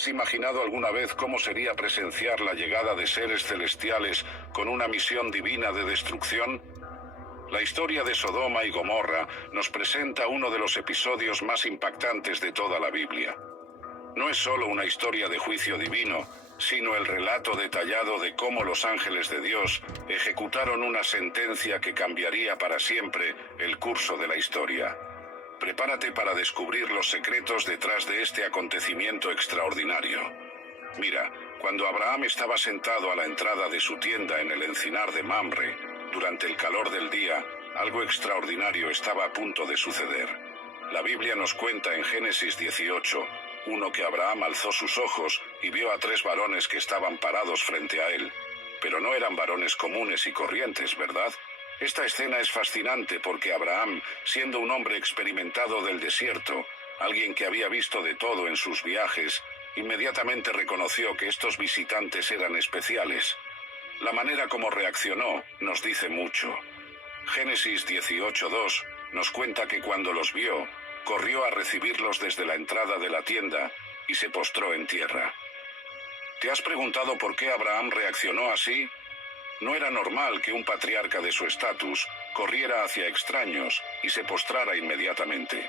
¿Has imaginado alguna vez cómo sería presenciar la llegada de seres celestiales con una misión divina de destrucción? La historia de Sodoma y Gomorra nos presenta uno de los episodios más impactantes de toda la Biblia. No es solo una historia de juicio divino, sino el relato detallado de cómo los ángeles de Dios ejecutaron una sentencia que cambiaría para siempre el curso de la historia. Prepárate para descubrir los secretos detrás de este acontecimiento extraordinario. Mira, cuando Abraham estaba sentado a la entrada de su tienda en el encinar de Mamre, durante el calor del día, algo extraordinario estaba a punto de suceder. La Biblia nos cuenta en Génesis 18:1 que Abraham alzó sus ojos y vio a 3 varones que estaban parados frente a él. Pero no eran varones comunes y corrientes, ¿verdad? Esta escena es fascinante porque Abraham, siendo un hombre experimentado del desierto, alguien que había visto de todo en sus viajes, inmediatamente reconoció que estos visitantes eran especiales. La manera como reaccionó nos dice mucho. Génesis 18:2 nos cuenta que cuando los vio, corrió a recibirlos desde la entrada de la tienda y se postró en tierra. ¿Te has preguntado por qué Abraham reaccionó así? No era normal que un patriarca de su estatus corriera hacia extraños y se postrara inmediatamente.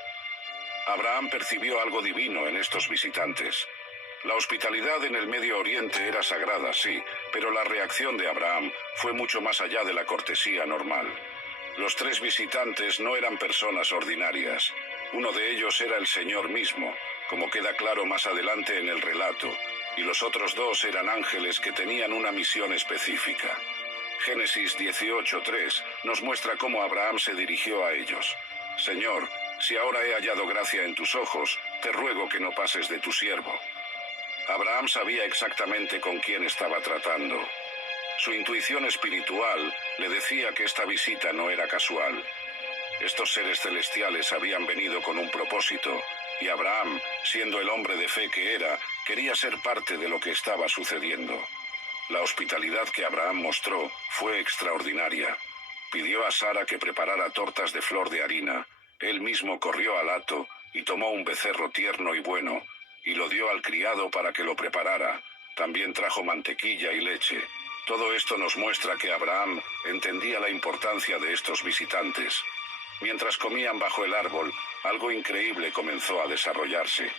Abraham percibió algo divino en estos visitantes. La hospitalidad en el Medio Oriente era sagrada, sí, pero la reacción de Abraham fue mucho más allá de la cortesía normal. Los 3 visitantes no eran personas ordinarias. Uno de ellos era el Señor mismo, como queda claro más adelante en el relato, y los otros 2 eran ángeles que tenían una misión específica. Génesis 18:3 nos muestra cómo Abraham se dirigió a ellos. Señor, si ahora he hallado gracia en tus ojos, te ruego que no pases de tu siervo. Abraham sabía exactamente con quién estaba tratando. Su intuición espiritual le decía que esta visita no era casual. Estos seres celestiales habían venido con un propósito, y Abraham, siendo el hombre de fe que era, quería ser parte de lo que estaba sucediendo. La hospitalidad que Abraham mostró fue extraordinaria. Pidió a Sara que preparara tortas de flor de harina. Él mismo corrió al hato y tomó un becerro tierno y bueno, y lo dio al criado para que lo preparara. También trajo mantequilla y leche. Todo esto nos muestra que Abraham entendía la importancia de estos visitantes. Mientras comían bajo el árbol, algo increíble comenzó a desarrollarse.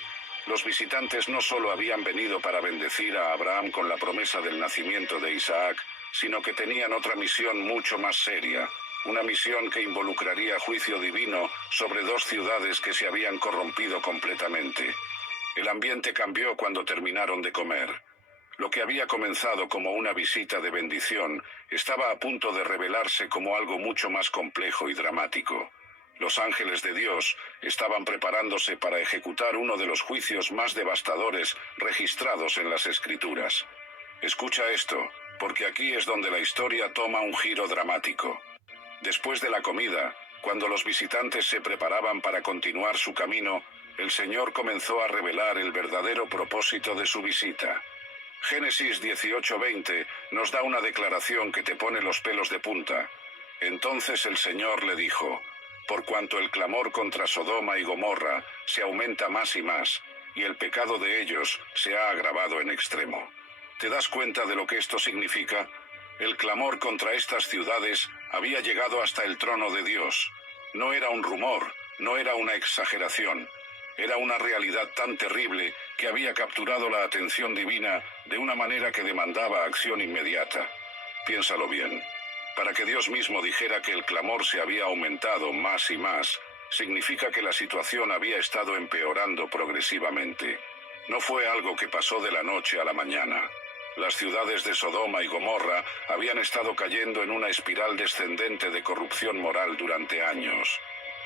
Los visitantes no solo habían venido para bendecir a Abraham con la promesa del nacimiento de Isaac, sino que tenían otra misión mucho más seria, una misión que involucraría juicio divino sobre 2 ciudades que se habían corrompido completamente. El ambiente cambió cuando terminaron de comer. Lo que había comenzado como una visita de bendición estaba a punto de revelarse como algo mucho más complejo y dramático. Los ángeles de Dios estaban preparándose para ejecutar uno de los juicios más devastadores registrados en las Escrituras. Escucha esto, porque aquí es donde la historia toma un giro dramático. Después de la comida, cuando los visitantes se preparaban para continuar su camino, el Señor comenzó a revelar el verdadero propósito de su visita. Génesis 18:20 nos da una declaración que te pone los pelos de punta. Entonces el Señor le dijo: por cuanto el clamor contra Sodoma y Gomorra se aumenta más y más, y el pecado de ellos se ha agravado en extremo. ¿Te das cuenta de lo que esto significa? El clamor contra estas ciudades había llegado hasta el trono de Dios. No era un rumor, no era una exageración. Era una realidad tan terrible que había capturado la atención divina de una manera que demandaba acción inmediata. Piénsalo bien. Para que Dios mismo dijera que el clamor se había aumentado más y más, significa que la situación había estado empeorando progresivamente. No fue algo que pasó de la noche a la mañana. Las ciudades de Sodoma y Gomorra habían estado cayendo en una espiral descendente de corrupción moral durante años.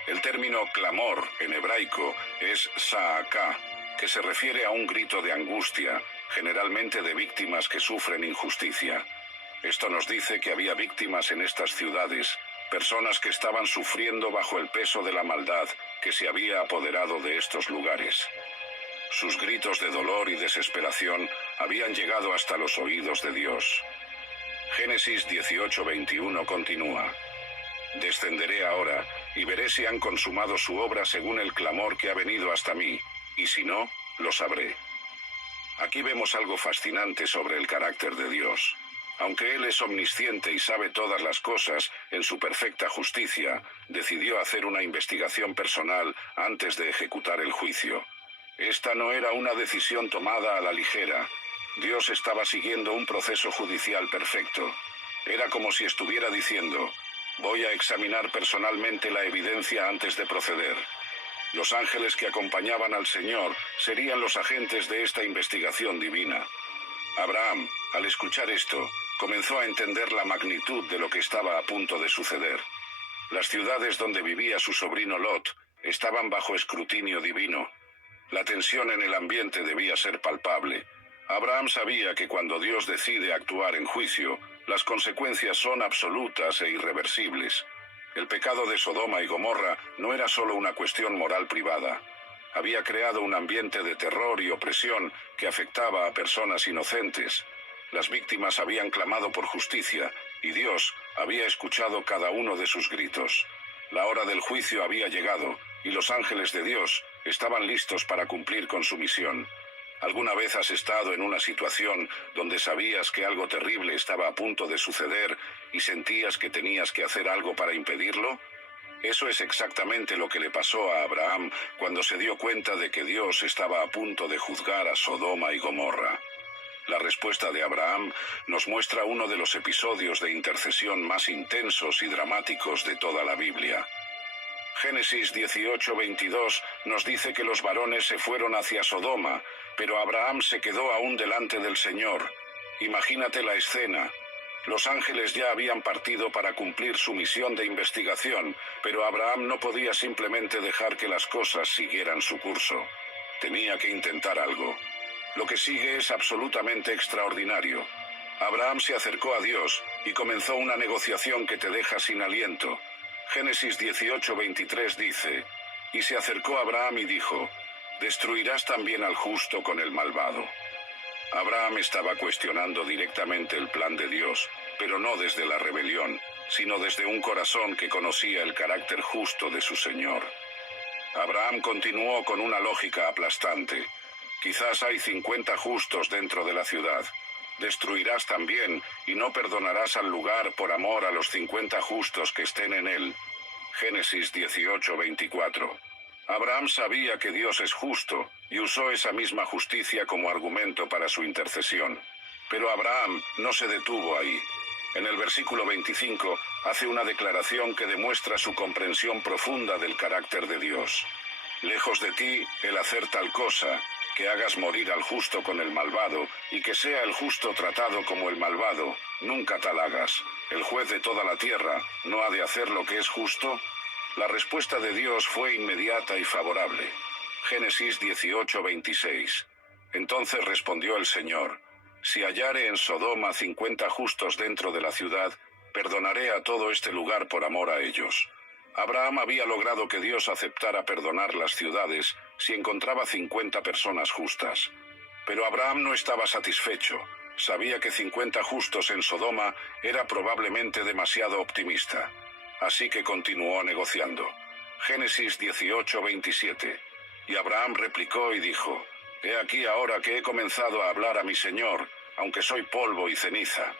El término clamor en hebraico es sa'aká, que se refiere a un grito de angustia, generalmente de víctimas que sufren injusticia. Esto nos dice que había víctimas en estas ciudades, personas que estaban sufriendo bajo el peso de la maldad que se había apoderado de estos lugares. Sus gritos de dolor y desesperación habían llegado hasta los oídos de Dios. Génesis 18:21 continúa: descenderé ahora y veré si han consumado su obra según el clamor que ha venido hasta mí, y si no, lo sabré. Aquí vemos algo fascinante sobre el carácter de Dios. Aunque Él es omnisciente y sabe todas las cosas, en su perfecta justicia, decidió hacer una investigación personal antes de ejecutar el juicio. Esta no era una decisión tomada a la ligera. Dios estaba siguiendo un proceso judicial perfecto. Era como si estuviera diciendo: voy a examinar personalmente la evidencia antes de proceder. Los ángeles que acompañaban al Señor serían los agentes de esta investigación divina. Abraham, al escuchar esto, comenzó a entender la magnitud de lo que estaba a punto de suceder. Las ciudades donde vivía su sobrino Lot estaban bajo escrutinio divino. La tensión en el ambiente debía ser palpable. Abraham sabía que cuando Dios decide actuar en juicio, las consecuencias son absolutas e irreversibles. El pecado de Sodoma y Gomorra no era solo una cuestión moral privada. Había creado un ambiente de terror y opresión que afectaba a personas inocentes. Las víctimas habían clamado por justicia, y Dios había escuchado cada uno de sus gritos. La hora del juicio había llegado, y los ángeles de Dios estaban listos para cumplir con su misión. ¿Alguna vez has estado en una situación donde sabías que algo terrible estaba a punto de suceder y sentías que tenías que hacer algo para impedirlo? Eso es exactamente lo que le pasó a Abraham cuando se dio cuenta de que Dios estaba a punto de juzgar a Sodoma y Gomorra. La respuesta de Abraham nos muestra uno de los episodios de intercesión más intensos y dramáticos de toda la Biblia. Génesis 18:22 nos dice que los varones se fueron hacia Sodoma, pero Abraham se quedó aún delante del Señor. Imagínate la escena. Los ángeles ya habían partido para cumplir su misión de investigación, pero Abraham no podía simplemente dejar que las cosas siguieran su curso. Tenía que intentar algo. Lo que sigue es absolutamente extraordinario. Abraham se acercó a Dios y comenzó una negociación que te deja sin aliento. Génesis 18:23 dice: y se acercó Abraham y dijo: ¿destruirás también al justo con el malvado? Abraham estaba cuestionando directamente el plan de Dios, pero no desde la rebelión, sino desde un corazón que conocía el carácter justo de su Señor. Abraham continuó con una lógica aplastante. Quizás hay 50 justos dentro de la ciudad. Destruirás también y no perdonarás al lugar por amor a los 50 justos que estén en él. Génesis 18:24. Abraham sabía que Dios es justo y usó esa misma justicia como argumento para su intercesión. Pero Abraham no se detuvo ahí. En el versículo 25 hace una declaración que demuestra su comprensión profunda del carácter de Dios. Lejos de ti el hacer tal cosa, que hagas morir al justo con el malvado, y que sea el justo tratado como el malvado, nunca tal hagas. ¿El juez de toda la tierra no ha de hacer lo que es justo? La respuesta de Dios fue inmediata y favorable. Génesis 18:26. Entonces respondió el Señor: si hallare en Sodoma 50 justos dentro de la ciudad, perdonaré a todo este lugar por amor a ellos. Abraham había logrado que Dios aceptara perdonar las ciudades si encontraba 50 personas justas. Pero Abraham no estaba satisfecho. Sabía que 50 justos en Sodoma era probablemente demasiado optimista. Así que continuó negociando. Génesis 18:27. Y Abraham replicó y dijo: he aquí ahora que he comenzado a hablar a mi Señor, aunque soy polvo y ceniza.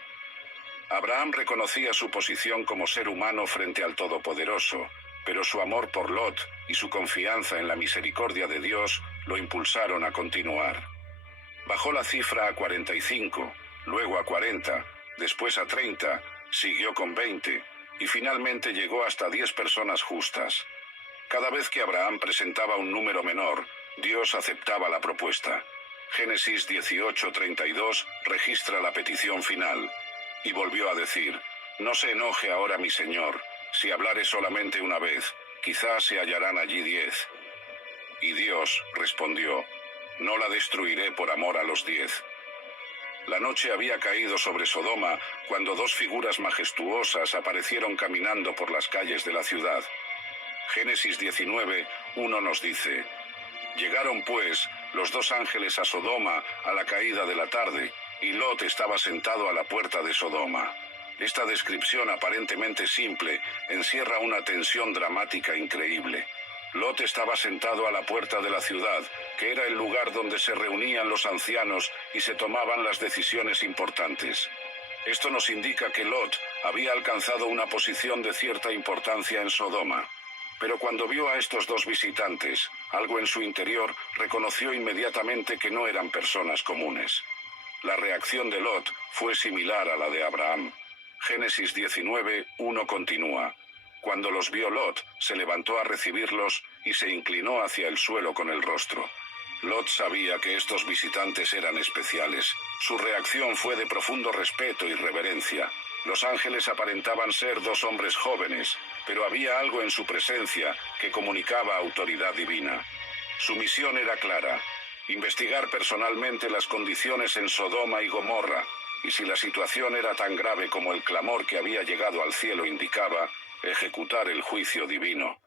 Abraham reconocía su posición como ser humano frente al Todopoderoso, pero su amor por Lot y su confianza en la misericordia de Dios lo impulsaron a continuar. Bajó la cifra a 45, luego a 40, después a 30, siguió con 20, y finalmente llegó hasta 10 personas justas. Cada vez que Abraham presentaba un número menor, Dios aceptaba la propuesta. Génesis 18:32 registra la petición final. Y volvió a decir: no se enoje ahora mi Señor, si hablare solamente una vez, quizás se hallarán allí 10. Y Dios respondió: no la destruiré por amor a los 10. La noche había caído sobre Sodoma cuando dos figuras majestuosas aparecieron caminando por las calles de la ciudad. Génesis 19:1 nos dice: llegaron pues los dos ángeles a Sodoma a la caída de la tarde, y Lot estaba sentado a la puerta de Sodoma. Esta descripción aparentemente simple encierra una tensión dramática increíble. Lot estaba sentado a la puerta de la ciudad, que era el lugar donde se reunían los ancianos y se tomaban las decisiones importantes. Esto nos indica que Lot había alcanzado una posición de cierta importancia en Sodoma. Pero cuando vio a estos dos visitantes, algo en su interior reconoció inmediatamente que no eran personas comunes. La reacción de Lot fue similar a la de Abraham. Génesis 19:1 continúa. Cuando los vio Lot, se levantó a recibirlos y se inclinó hacia el suelo con el rostro. Lot sabía que estos visitantes eran especiales. Su reacción fue de profundo respeto y reverencia. Los ángeles aparentaban ser dos hombres jóvenes, pero había algo en su presencia que comunicaba autoridad divina. Su misión era clara: investigar personalmente las condiciones en Sodoma y Gomorra, y si la situación era tan grave como el clamor que había llegado al cielo indicaba, ejecutar el juicio divino.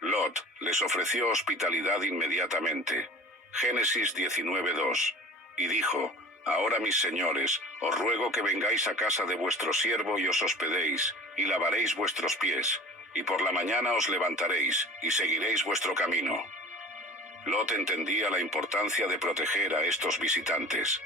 Lot les ofreció hospitalidad inmediatamente. Génesis 19:2. Y dijo: Ahora, mis señores, os ruego que vengáis a casa de vuestro siervo y os hospedéis, y lavaréis vuestros pies, y por la mañana os levantaréis, y seguiréis vuestro camino. Lot entendía la importancia de proteger a estos visitantes.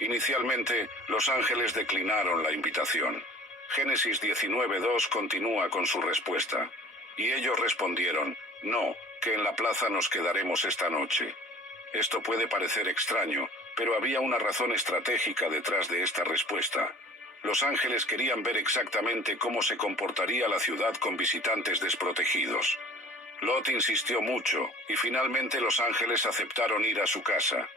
Inicialmente, los ángeles declinaron la invitación. Génesis 19:2 continúa con su respuesta. Y ellos respondieron: No, que en la plaza nos quedaremos esta noche. Esto puede parecer extraño, pero había una razón estratégica detrás de esta respuesta. Los ángeles querían ver exactamente cómo se comportaría la ciudad con visitantes desprotegidos. Lot insistió mucho, y finalmente los ángeles aceptaron ir a su casa.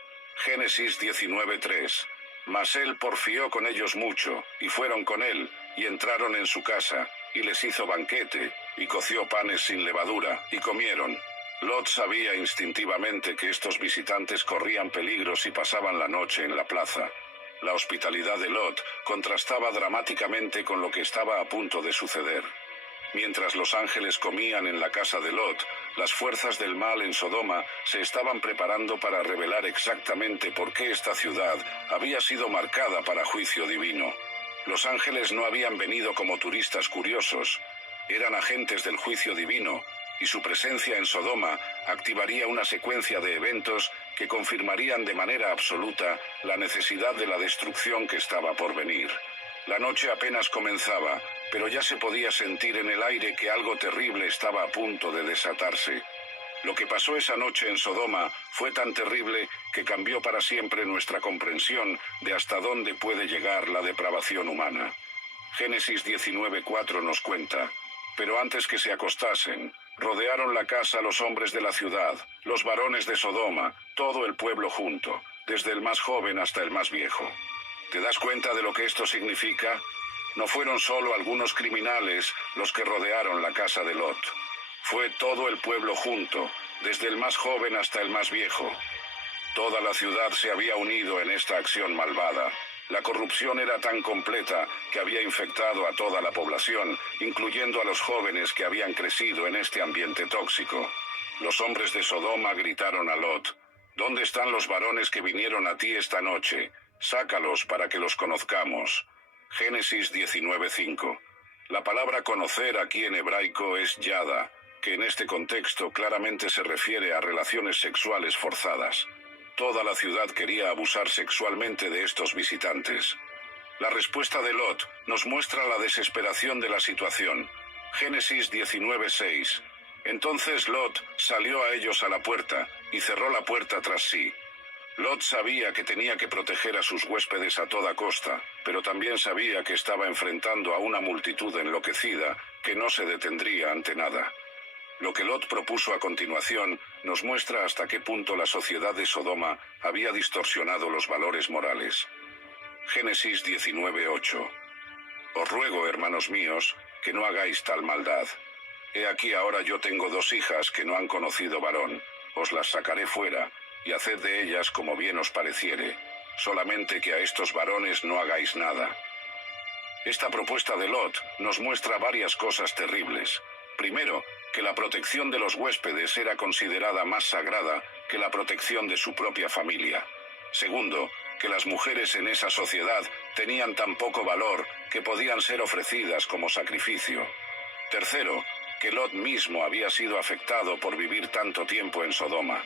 Génesis 19:3. Mas él porfió con ellos mucho, y fueron con él, y entraron en su casa, y les hizo banquete, y coció panes sin levadura, y comieron. Lot sabía instintivamente que estos visitantes corrían peligro si pasaban la noche en la plaza. La hospitalidad de Lot contrastaba dramáticamente con lo que estaba a punto de suceder. Mientras los ángeles comían en la casa de Lot, las fuerzas del mal en Sodoma se estaban preparando para revelar exactamente por qué esta ciudad había sido marcada para juicio divino. Los ángeles no habían venido como turistas curiosos, eran agentes del juicio divino, y su presencia en Sodoma activaría una secuencia de eventos que confirmarían de manera absoluta la necesidad de la destrucción que estaba por venir. La noche apenas comenzaba, pero ya se podía sentir en el aire que algo terrible estaba a punto de desatarse. Lo que pasó esa noche en Sodoma fue tan terrible que cambió para siempre nuestra comprensión de hasta dónde puede llegar la depravación humana. Génesis 19:4 nos cuenta: Pero antes que se acostasen, rodearon la casa los hombres de la ciudad, los varones de Sodoma, todo el pueblo junto, desde el más joven hasta el más viejo. ¿Te das cuenta de lo que esto significa? No fueron solo algunos criminales los que rodearon la casa de Lot. Fue todo el pueblo junto, desde el más joven hasta el más viejo. Toda la ciudad se había unido en esta acción malvada. La corrupción era tan completa que había infectado a toda la población, incluyendo a los jóvenes que habían crecido en este ambiente tóxico. Los hombres de Sodoma gritaron a Lot: ¿Dónde están los varones que vinieron a ti esta noche? Sácalos para que los conozcamos. Génesis 19:5. La palabra conocer aquí en hebraico es yada, que en este contexto claramente se refiere a relaciones sexuales forzadas. Toda la ciudad quería abusar sexualmente de estos visitantes. La respuesta de Lot nos muestra la desesperación de la situación. Génesis 19:6. Entonces Lot salió a ellos a la puerta y cerró la puerta tras sí. Lot sabía que tenía que proteger a sus huéspedes a toda costa, pero también sabía que estaba enfrentando a una multitud enloquecida que no se detendría ante nada. Lo que Lot propuso a continuación nos muestra hasta qué punto la sociedad de Sodoma había distorsionado los valores morales. Génesis 19:8. Os ruego, hermanos míos, que no hagáis tal maldad. He aquí ahora yo tengo 2 hijas que no han conocido varón. Os las sacaré fuera, y haced de ellas como bien os pareciere. Solamente que a estos varones no hagáis nada. Esta propuesta de Lot nos muestra varias cosas terribles. Primero, que la protección de los huéspedes era considerada más sagrada que la protección de su propia familia. Segundo, que las mujeres en esa sociedad tenían tan poco valor que podían ser ofrecidas como sacrificio. Tercero, que Lot mismo había sido afectado por vivir tanto tiempo en Sodoma.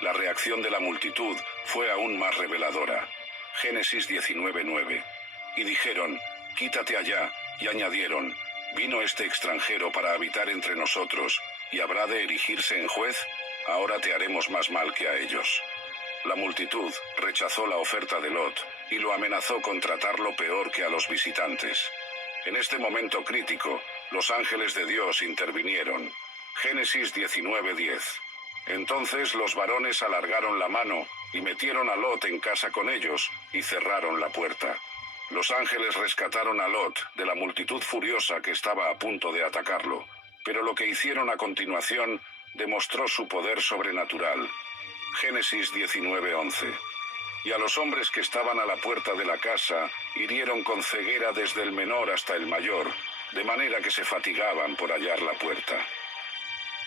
La reacción de la multitud fue aún más reveladora. Génesis 19:9. Y dijeron, quítate allá, y añadieron, ¿vino este extranjero para habitar entre nosotros, y habrá de erigirse en juez? Ahora te haremos más mal que a ellos. La multitud rechazó la oferta de Lot, y lo amenazó con tratarlo peor que a los visitantes. En este momento crítico, los ángeles de Dios intervinieron. Génesis 19:10. Entonces los varones alargaron la mano, y metieron a Lot en casa con ellos, y cerraron la puerta. Los ángeles rescataron a Lot de la multitud furiosa que estaba a punto de atacarlo, pero lo que hicieron a continuación demostró su poder sobrenatural. Génesis 19:11. Y a los hombres que estaban a la puerta de la casa hirieron con ceguera desde el menor hasta el mayor, de manera que se fatigaban por hallar la puerta.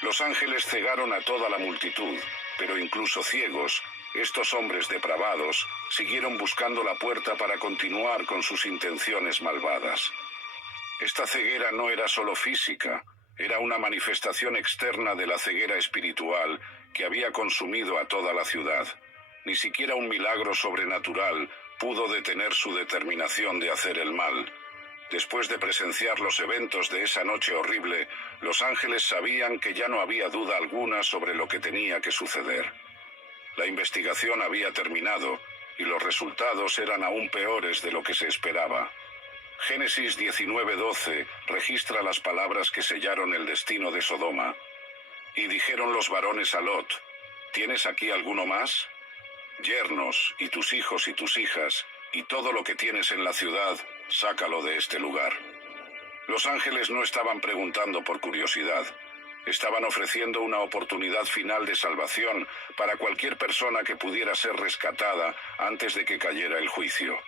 Los ángeles cegaron a toda la multitud, pero incluso ciegos, estos hombres depravados siguieron buscando la puerta para continuar con sus intenciones malvadas. Esta ceguera no era solo física, era una manifestación externa de la ceguera espiritual que había consumido a toda la ciudad. Ni siquiera un milagro sobrenatural pudo detener su determinación de hacer el mal. Después de presenciar los eventos de esa noche horrible, los ángeles sabían que ya no había duda alguna sobre lo que tenía que suceder. La investigación había terminado, y los resultados eran aún peores de lo que se esperaba. Génesis 19:12 registra las palabras que sellaron el destino de Sodoma. Y dijeron los varones a Lot, ¿tienes aquí alguno más? Yernos, y tus hijos y tus hijas, y todo lo que tienes en la ciudad, sácalo de este lugar. Los ángeles no estaban preguntando por curiosidad. Estaban ofreciendo una oportunidad final de salvación para cualquier persona que pudiera ser rescatada antes de que cayera el juicio.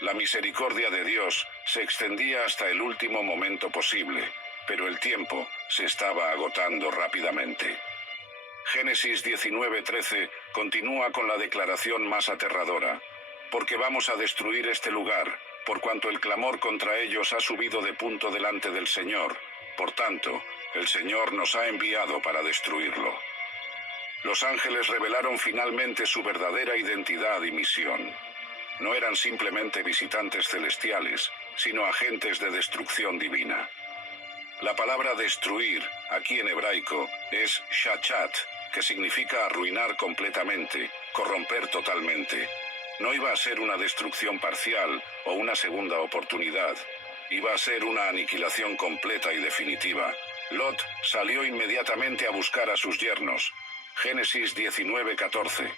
La misericordia de Dios se extendía hasta el último momento posible, pero el tiempo se estaba agotando rápidamente. Génesis 19:13 continúa con la declaración más aterradora. Porque vamos a destruir este lugar, por cuanto el clamor contra ellos ha subido de punto delante del Señor. Por tanto, el Señor nos ha enviado para destruirlo. Los ángeles revelaron finalmente su verdadera identidad y misión. No eran simplemente visitantes celestiales, sino agentes de destrucción divina. La palabra destruir, aquí en hebraico, es shachat, que significa arruinar completamente, corromper totalmente. No iba a ser una destrucción parcial o una segunda oportunidad. Iba a ser una aniquilación completa y definitiva. Lot salió inmediatamente a buscar a sus yernos. Génesis 19:14.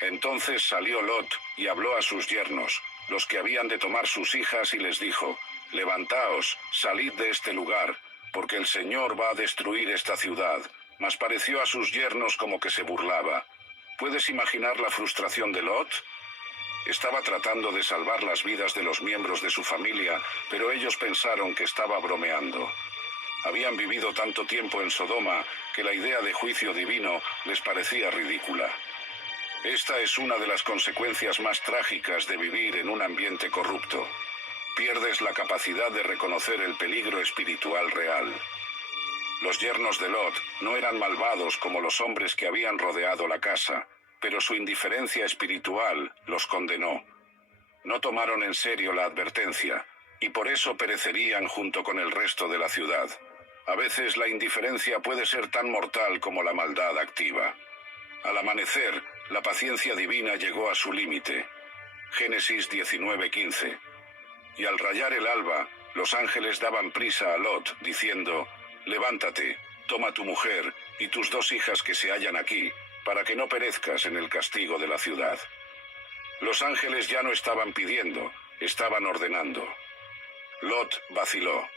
Entonces salió Lot y habló a sus yernos, los que habían de tomar sus hijas, y les dijo, levantaos, salid de este lugar, porque el Señor va a destruir esta ciudad. Mas pareció a sus yernos como que se burlaba. ¿Puedes imaginar la frustración de Lot? Estaba tratando de salvar las vidas de los miembros de su familia, pero ellos pensaron que estaba bromeando. Habían vivido tanto tiempo en Sodoma que la idea de juicio divino les parecía ridícula. Esta es una de las consecuencias más trágicas de vivir en un ambiente corrupto. Pierdes la capacidad de reconocer el peligro espiritual real. Los yernos de Lot no eran malvados como los hombres que habían rodeado la casa, pero su indiferencia espiritual los condenó. No tomaron en serio la advertencia, y por eso perecerían junto con el resto de la ciudad. A veces la indiferencia puede ser tan mortal como la maldad activa. Al amanecer, la paciencia divina llegó a su límite. Génesis 19:15. Y al rayar el alba, los ángeles daban prisa a Lot, diciendo, levántate, toma tu mujer y tus 2 hijas que se hallan aquí, para que no perezcas en el castigo de la ciudad. Los ángeles ya no estaban pidiendo, estaban ordenando. Lot vaciló.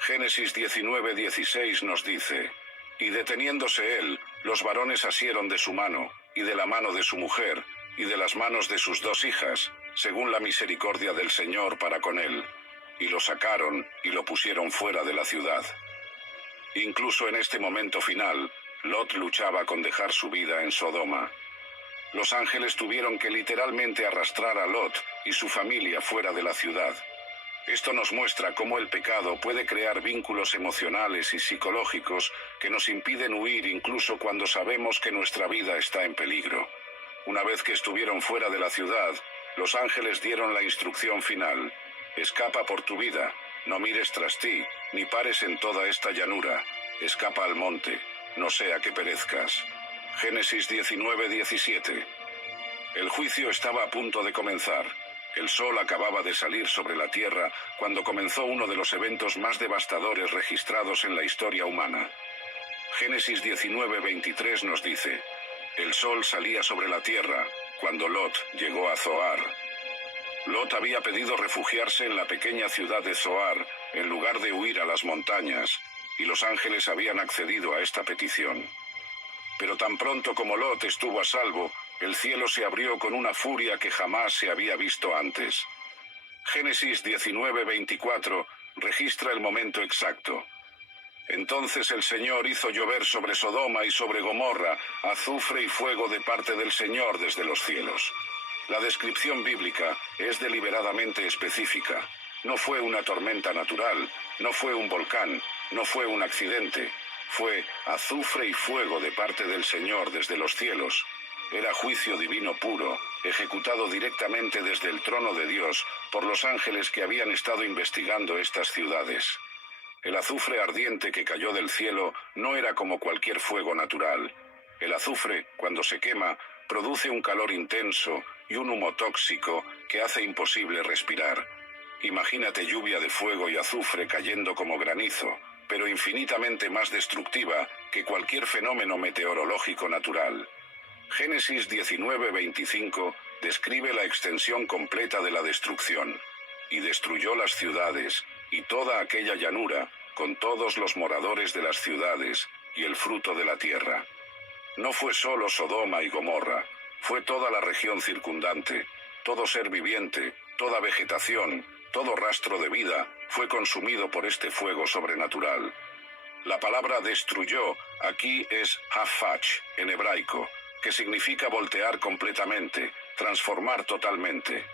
Génesis 19:16 nos dice, y deteniéndose él, los varones asieron de su mano, y de la mano de su mujer, y de las manos de sus 2 hijas, según la misericordia del Señor para con él, y lo sacaron y lo pusieron fuera de la ciudad. Incluso en este momento final, Lot luchaba con dejar su vida en Sodoma. Los ángeles tuvieron que literalmente arrastrar a Lot y su familia fuera de la ciudad. Esto nos muestra cómo el pecado puede crear vínculos emocionales y psicológicos que nos impiden huir incluso cuando sabemos que nuestra vida está en peligro. Una vez que estuvieron fuera de la ciudad, los ángeles dieron la instrucción final: escapa por tu vida, no mires tras ti, ni pares en toda esta llanura, escapa al monte, no sea que perezcas. Génesis 19:17. El juicio estaba a punto de comenzar. El sol acababa de salir sobre la tierra cuando comenzó uno de los eventos más devastadores registrados en la historia humana. Génesis 19:23 nos dice: el sol salía sobre la tierra cuando Lot llegó a Zoar. Lot había pedido refugiarse en la pequeña ciudad de Zoar en lugar de huir a las montañas, y los ángeles habían accedido a esta petición. Pero tan pronto como Lot estuvo a salvo, el cielo se abrió con una furia que jamás se había visto antes. Génesis 19:24 registra el momento exacto. Entonces el Señor hizo llover sobre Sodoma y sobre Gomorra azufre y fuego de parte del Señor desde los cielos. La descripción bíblica es deliberadamente específica. No fue una tormenta natural, no fue un volcán, no fue un accidente. Fue azufre y fuego de parte del Señor desde los cielos. Era juicio divino puro, ejecutado directamente desde el trono de Dios por los ángeles que habían estado investigando estas ciudades. El azufre ardiente que cayó del cielo no era como cualquier fuego natural. El azufre, cuando se quema, produce un calor intenso y un humo tóxico que hace imposible respirar. Imagínate lluvia de fuego y azufre cayendo como granizo, pero infinitamente más destructiva que cualquier fenómeno meteorológico natural. Génesis 19:25 describe la extensión completa de la destrucción. Y destruyó las ciudades, y toda aquella llanura, con todos los moradores de las ciudades, y el fruto de la tierra. No fue solo Sodoma y Gomorra, fue toda la región circundante, todo ser viviente, toda vegetación, todo rastro de vida, fue consumido por este fuego sobrenatural. La palabra destruyó aquí es hafach en hebraico, que significa voltear completamente, transformar totalmente.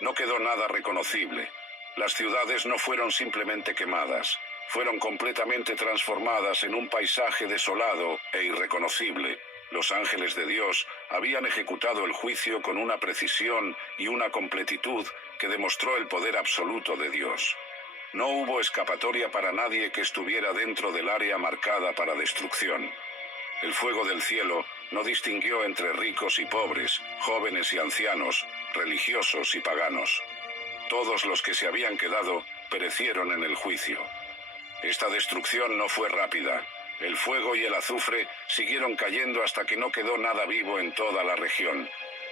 No quedó nada reconocible. Las ciudades no fueron simplemente quemadas, fueron completamente transformadas en un paisaje desolado e irreconocible. Los ángeles de Dios habían ejecutado el juicio con una precisión y una completitud que demostró el poder absoluto de Dios. No hubo escapatoria para nadie que estuviera dentro del área marcada para destrucción. El fuego del cielo no distinguió entre ricos y pobres, jóvenes y ancianos, religiosos y paganos. Todos los que se habían quedado perecieron en el juicio. Esta destrucción no fue rápida. El fuego y el azufre siguieron cayendo hasta que no quedó nada vivo en toda la región.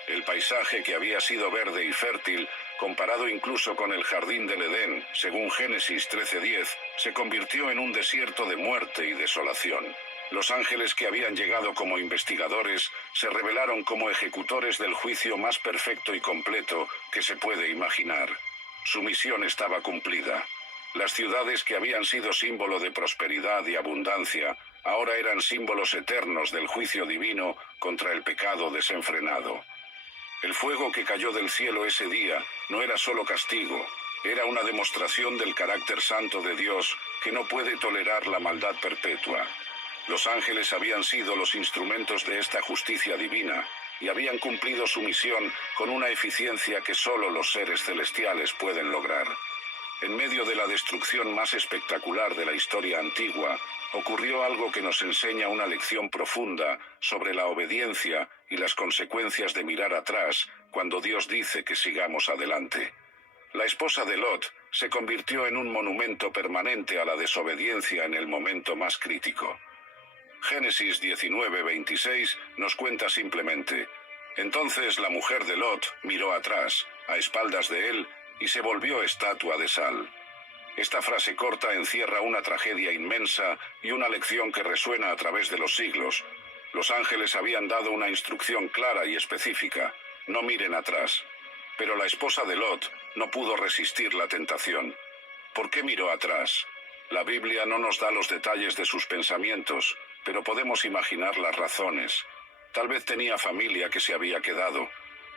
El paisaje que había sido verde y fértil, comparado incluso con el jardín del Edén, según Génesis 13:10, se convirtió en un desierto de muerte y desolación. Los ángeles que habían llegado como investigadores se revelaron como ejecutores del juicio más perfecto y completo que se puede imaginar. Su misión estaba cumplida. Las ciudades que habían sido símbolo de prosperidad y abundancia, ahora eran símbolos eternos del juicio divino contra el pecado desenfrenado. El fuego que cayó del cielo ese día no era solo castigo, era una demostración del carácter santo de Dios que no puede tolerar la maldad perpetua. Los ángeles habían sido los instrumentos de esta justicia divina y habían cumplido su misión con una eficiencia que solo los seres celestiales pueden lograr. En medio de la destrucción más espectacular de la historia antigua, ocurrió algo que nos enseña una lección profunda sobre la obediencia y las consecuencias de mirar atrás cuando Dios dice que sigamos adelante. La esposa de Lot se convirtió en un monumento permanente a la desobediencia en el momento más crítico. Génesis 19:26 nos cuenta simplemente: entonces la mujer de Lot miró atrás, a espaldas de él, y se volvió estatua de sal. Esta frase corta encierra una tragedia inmensa y una lección que resuena a través de los siglos. Los ángeles habían dado una instrucción clara y específica: no miren atrás. Pero la esposa de Lot no pudo resistir la tentación. ¿Por qué miró atrás? La Biblia no nos da los detalles de sus pensamientos, pero podemos imaginar las razones. Tal vez tenía familia que se había quedado.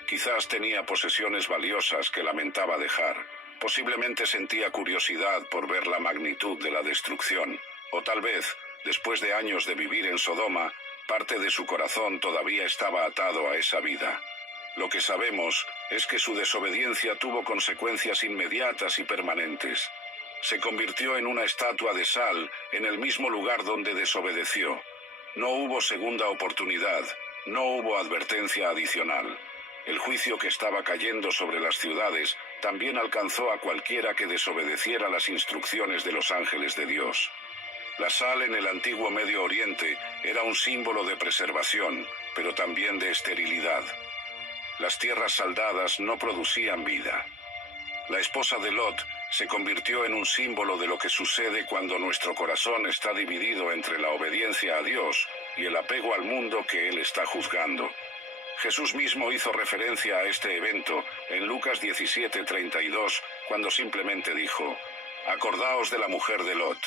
Quizás tenía posesiones valiosas que lamentaba dejar. Posiblemente sentía curiosidad por ver la magnitud de la destrucción, o tal vez, después de años de vivir en Sodoma, parte de su corazón todavía estaba atado a esa vida. Lo que sabemos es que su desobediencia tuvo consecuencias inmediatas y permanentes. Se convirtió en una estatua de sal en el mismo lugar donde desobedeció. No hubo segunda oportunidad, no hubo advertencia adicional. El juicio que estaba cayendo sobre las ciudades también alcanzó a cualquiera que desobedeciera las instrucciones de los ángeles de Dios. La sal en el antiguo Medio Oriente era un símbolo de preservación, pero también de esterilidad. Las tierras saldadas no producían vida. La esposa de Lot se convirtió en un símbolo de lo que sucede cuando nuestro corazón está dividido entre la obediencia a Dios y el apego al mundo que Él está juzgando. Jesús mismo hizo referencia a este evento en Lucas 17:32, cuando simplemente dijo: «Acordaos de la mujer de Lot».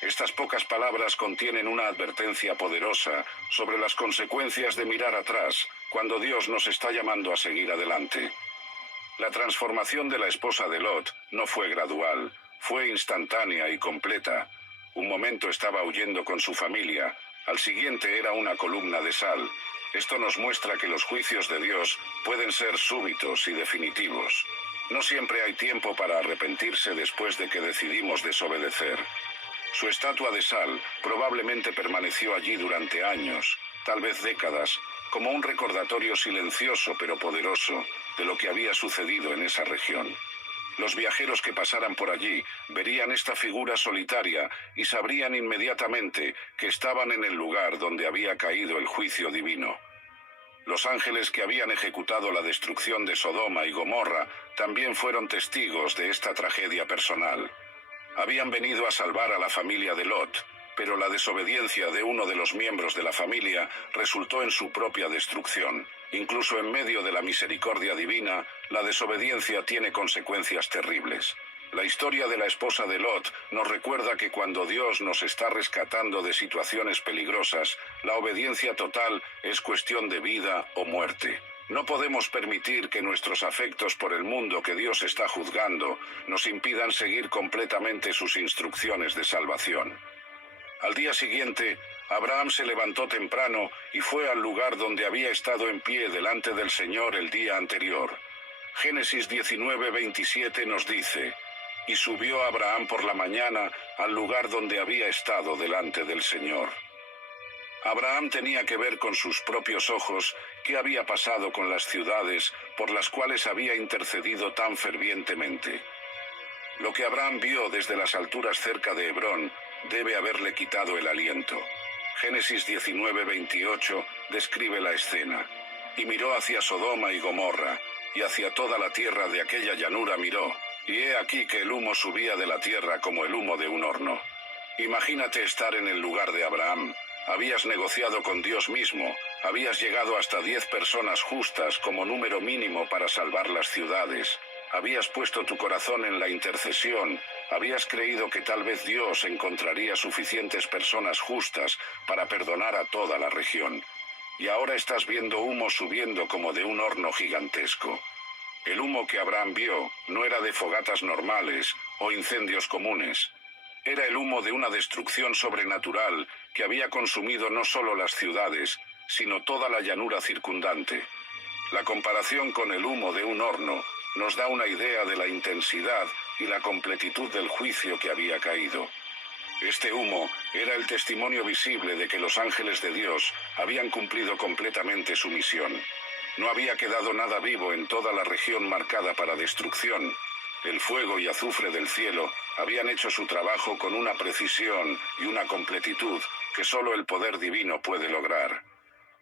Estas pocas palabras contienen una advertencia poderosa sobre las consecuencias de mirar atrás cuando Dios nos está llamando a seguir adelante. La transformación de la esposa de Lot no fue gradual, fue instantánea y completa. Un momento estaba huyendo con su familia, al siguiente era una columna de sal. Esto nos muestra que los juicios de Dios pueden ser súbitos y definitivos. No siempre hay tiempo para arrepentirse después de que decidimos desobedecer. Su estatua de sal probablemente permaneció allí durante años, tal vez décadas, como un recordatorio silencioso pero poderoso de lo que había sucedido en esa región. Los viajeros que pasaran por allí verían esta figura solitaria y sabrían inmediatamente que estaban en el lugar donde había caído el juicio divino. Los ángeles que habían ejecutado la destrucción de Sodoma y Gomorra también fueron testigos de esta tragedia personal. Habían venido a salvar a la familia de Lot, pero la desobediencia de uno de los miembros de la familia resultó en su propia destrucción. Incluso en medio de la misericordia divina, la desobediencia tiene consecuencias terribles. La historia de la esposa de Lot nos recuerda que cuando Dios nos está rescatando de situaciones peligrosas, la obediencia total es cuestión de vida o muerte. No podemos permitir que nuestros afectos por el mundo que Dios está juzgando nos impidan seguir completamente sus instrucciones de salvación. Al día siguiente, Abraham se levantó temprano y fue al lugar donde había estado en pie delante del Señor el día anterior. Génesis 19:27 nos dice: «Y subió Abraham por la mañana al lugar donde había estado delante del Señor». Abraham tenía que ver con sus propios ojos qué había pasado con las ciudades por las cuales había intercedido tan fervientemente. Lo que Abraham vio desde las alturas cerca de Hebrón debe haberle quitado el aliento. Génesis 19:28 describe la escena. «Y miró hacia Sodoma y Gomorra, y hacia toda la tierra de aquella llanura miró, y he aquí que el humo subía de la tierra como el humo de un horno». Imagínate estar en el lugar de Abraham. Habías negociado con Dios mismo, habías llegado hasta 10 personas justas como número mínimo para salvar las ciudades. Habías puesto tu corazón en la intercesión, habías creído que tal vez Dios encontraría suficientes personas justas para perdonar a toda la región. Y ahora estás viendo humo subiendo como de un horno gigantesco. El humo que Abraham vio no era de fogatas normales o incendios comunes. Era el humo de una destrucción sobrenatural que había consumido no solo las ciudades, sino toda la llanura circundante. La comparación con el humo de un horno nos da una idea de la intensidad y la completitud del juicio que había caído. Este humo era el testimonio visible de que los ángeles de Dios habían cumplido completamente su misión. No había quedado nada vivo en toda la región marcada para destrucción. El fuego y azufre del cielo habían hecho su trabajo con una precisión y una completitud que solo el poder divino puede lograr.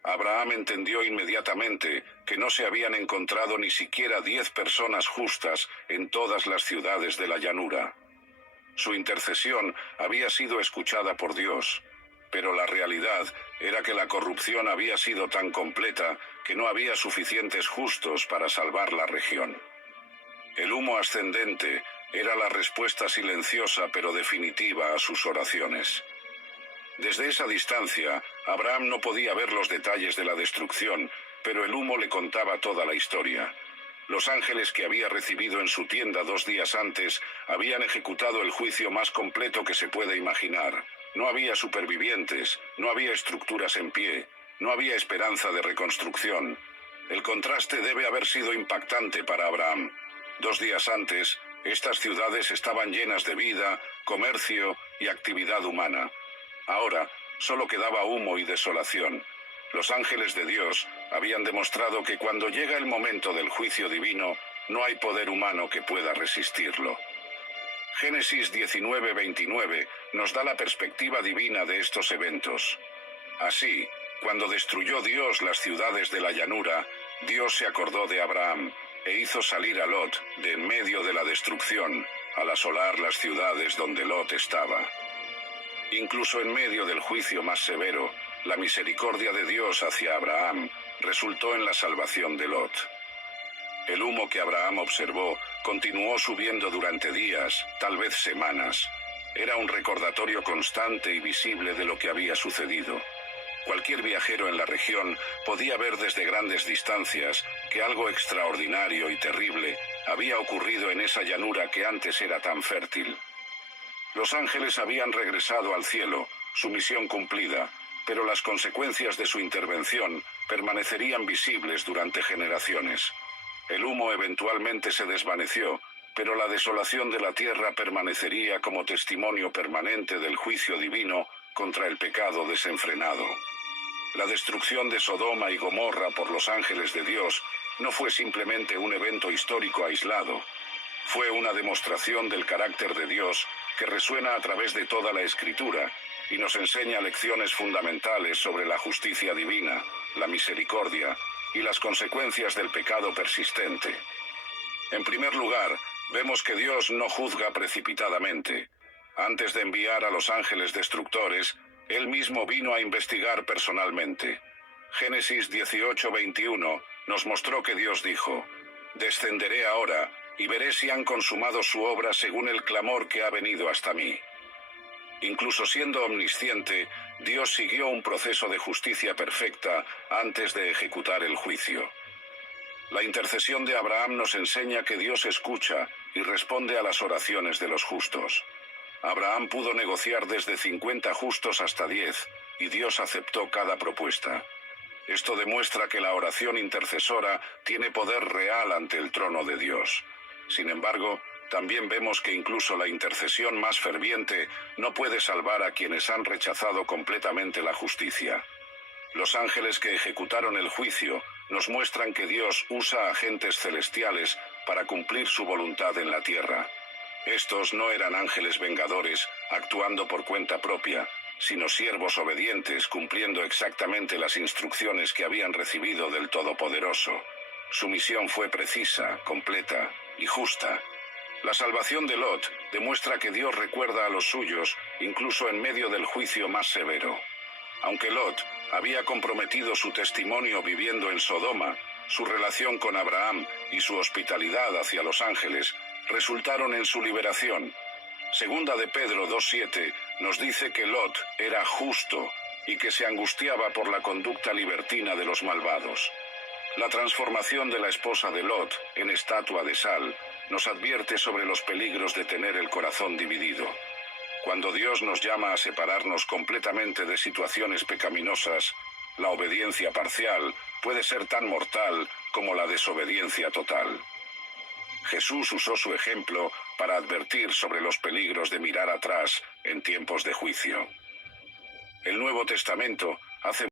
Abraham entendió inmediatamente que no se habían encontrado ni siquiera 10 personas justas en todas las ciudades de la llanura. Su intercesión había sido escuchada por Dios, pero la realidad era que la corrupción había sido tan completa que no había suficientes justos para salvar la región. El humo ascendente era la respuesta silenciosa pero definitiva a sus oraciones. Desde esa distancia, Abraham no podía ver los detalles de la destrucción, pero el humo le contaba toda la historia. Los ángeles que había recibido en su tienda 2 días antes habían ejecutado el juicio más completo que se puede imaginar. No había supervivientes, no había estructuras en pie, no había esperanza de reconstrucción. El contraste debe haber sido impactante para Abraham. 2 días antes, estas ciudades estaban llenas de vida, comercio y actividad humana. Ahora, solo quedaba humo y desolación. Los ángeles de Dios habían demostrado que cuando llega el momento del juicio divino, no hay poder humano que pueda resistirlo. Génesis 19:29 nos da la perspectiva divina de estos eventos. Así, cuando destruyó Dios las ciudades de la llanura, Dios se acordó de Abraham e hizo salir a Lot de en medio de la destrucción, al asolar las ciudades donde Lot estaba. Incluso en medio del juicio más severo, la misericordia de Dios hacia Abraham resultó en la salvación de Lot. El humo que Abraham observó continuó subiendo durante días, tal vez semanas. Era un recordatorio constante y visible de lo que había sucedido. Cualquier viajero en la región podía ver desde grandes distancias que algo extraordinario y terrible había ocurrido en esa llanura que antes era tan fértil. Los ángeles habían regresado al cielo, su misión cumplida, pero las consecuencias de su intervención permanecerían visibles durante generaciones. El humo eventualmente se desvaneció, pero la desolación de la tierra permanecería como testimonio permanente del juicio divino contra el pecado desenfrenado. La destrucción de Sodoma y Gomorra por los ángeles de Dios no fue simplemente un evento histórico aislado. Fue una demostración del carácter de Dios que resuena a través de toda la Escritura y nos enseña lecciones fundamentales sobre la justicia divina, la misericordia y las consecuencias del pecado persistente. En primer lugar, vemos que Dios no juzga precipitadamente. Antes de enviar a los ángeles destructores, Él mismo vino a investigar personalmente. Génesis 18:21 nos mostró que Dios dijo: «Descenderé ahora y veré si han consumado su obra según el clamor que ha venido hasta mí». Incluso siendo omnisciente, Dios siguió un proceso de justicia perfecta antes de ejecutar el juicio. La intercesión de Abraham nos enseña que Dios escucha y responde a las oraciones de los justos. Abraham pudo negociar desde 50 justos hasta 10, y Dios aceptó cada propuesta. Esto demuestra que la oración intercesora tiene poder real ante el trono de Dios. Sin embargo, también vemos que incluso la intercesión más ferviente no puede salvar a quienes han rechazado completamente la justicia. Los ángeles que ejecutaron el juicio nos muestran que Dios usa agentes celestiales para cumplir su voluntad en la tierra. Estos no eran ángeles vengadores actuando por cuenta propia, sino siervos obedientes cumpliendo exactamente las instrucciones que habían recibido del Todopoderoso. Su misión fue precisa, completa y justa. La salvación de Lot demuestra que Dios recuerda a los suyos, incluso en medio del juicio más severo. Aunque Lot había comprometido su testimonio viviendo en Sodoma, su relación con Abraham y su hospitalidad hacia los ángeles resultaron en su liberación. Segunda de Pedro 2:7 nos dice que Lot era justo y que se angustiaba por la conducta libertina de los malvados. La transformación de la esposa de Lot en estatua de sal nos advierte sobre los peligros de tener el corazón dividido. Cuando Dios nos llama a separarnos completamente de situaciones pecaminosas, la obediencia parcial puede ser tan mortal como la desobediencia total. Jesús usó su ejemplo para advertir sobre los peligros de mirar atrás en tiempos de juicio. El Nuevo Testamento hace